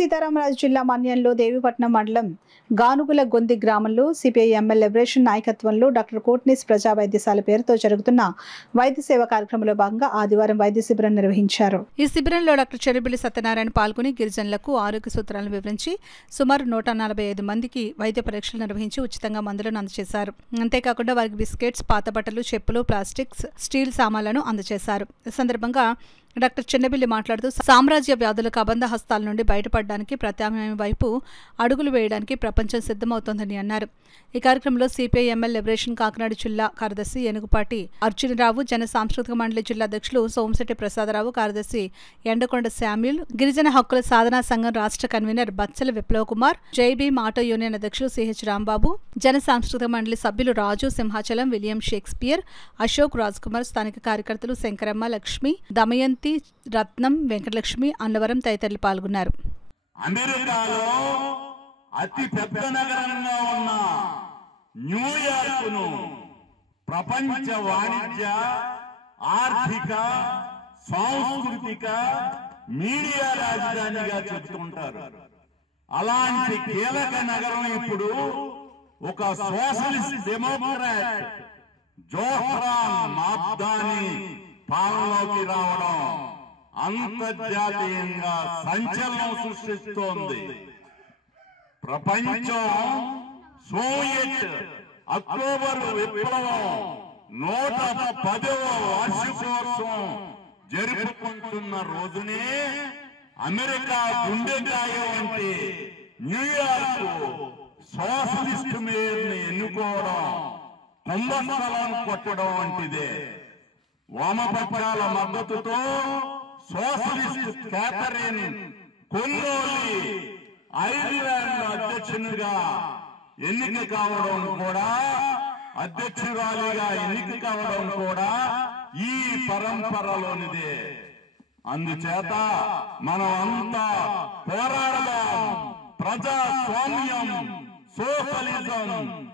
సీతారామరాజు జిల్లా మన్యంలో దేవీపట్నం మండలం గానుగుల గొంది గ్రామంలో సిపిఐ ఎమ్మెల్యే లిబరేషన్ నాయకత్వంలో డాక్టర్ కోట్నీస్ ప్రజా వైద్యశాల పేరుతో జరుగుతున్న వైద్య సేవ కార్యక్రమంలో భాగంగా ఆదివారం వైద్య శిబిరం నిర్వహించారు. ఈ శిబిరంలో డాక్టర్ చెరుబిల్లి సత్యనారాయణ పాల్గొని గిరిజనులకు ఆరోగ్య సూత్రాలను వివరించి సుమారు 145 మందికి వైద్య పరీక్షలు నిర్వహించి ఉచితంగా మందులను అందజేశారు. అంతేకాకుండా వారికి బిస్కెట్స్, పాత బట్టలు, చెప్పులు, ప్లాస్టిక్స్, స్టీల్ సామాన్లను అందజేశారు. ఈ సందర్భంగా డాక్టర్ చెన్నబిల్లి మాట్లాడుతూ సామ్రాజ్య వ్యాధులకు అబంధ హస్తాల నుండి బయటపడడానికి ప్రత్యామ్నాయం వైపు అడుగులు వేయడానికి ప్రపంచం సిద్ధమవుతోందని అన్నారు. ఈ కార్యక్రమంలో సిపిఐ ఎమ్మెల్యే లిబరేషన్ కాకినాడ జిల్లా కార్యదర్శి ఏనుగుపాటి అర్జునరావు, జన సాంస్కృతిక మండలి జిల్లా అధ్యక్షులు సోమశెట్టి ప్రసాదరావు, కార్యదర్శి ఎండకొండ శామ్యూల్, గిరిజన హక్కుల సాధనా సంఘం రాష్ట్ర కన్వీనర్ బచ్చల విప్లవ్ కుమార్, జైబీమ్ ఆటో యూనియన్ అధ్యక్షులు సిహెచ్ రాంబాబు, జన సాంస్కృతిక మండలి సభ్యులు రాజు, సింహాచలం, విలియం షేక్స్పియర్, అశోక్, రాజ్ కుమార్, స్థానిక కార్యకర్తలు శంకరమ్మ, లక్ష్మి, దమయంతి, రత్నం, వెంకటలక్ష్మి, అన్నవరం తదితరులు పాల్గొన్నారు. అమెరికాలో అతి పెద్ద నగరంగా ఉన్న న్యూయార్క్ను ప్రపంచ వాణిజ్య, ఆర్థిక, సాంస్కృతిక, మీడియా రాజధానిగా చెబుతుంటారు. అలాంటి కీలక నగరం ఇప్పుడు ఒక సోషలిస్ట్ డెమోక్రాట్ జోహ్రాన్ మాబ్దాని పాలనలోకి రావడం అంతర్జాతీయంగా సంచలనం సృష్టిస్తోంది. ప్రపంచం సోవియట్ అక్టోబర్ విప్లవం 110వ వార్షికోత్సవం జరుపుకుంటున్న రోజునే అమెరికా గుండెకాయ వంటి న్యూయార్క్ సోషలిస్ట్ మేయర్ని ఎన్నుకోవడం కుంభస్థలం కొట్టడం వంటిదే. వామపక్షాల మద్దతుతో సోషలిస్ట్ క్యాథరిన్ కొన్నోలి ఐర్లాండ్ అధ్యక్షునిగా ఎన్నిక కావడం కూడా, అధ్యక్షురాలిగా ఎన్నిక కావడం కూడా ఈ పరంపరలోనిదే. అందుచేత మనం అంతా పోరాడదాం. ప్రజాస్వామ్యం, సోషలిజం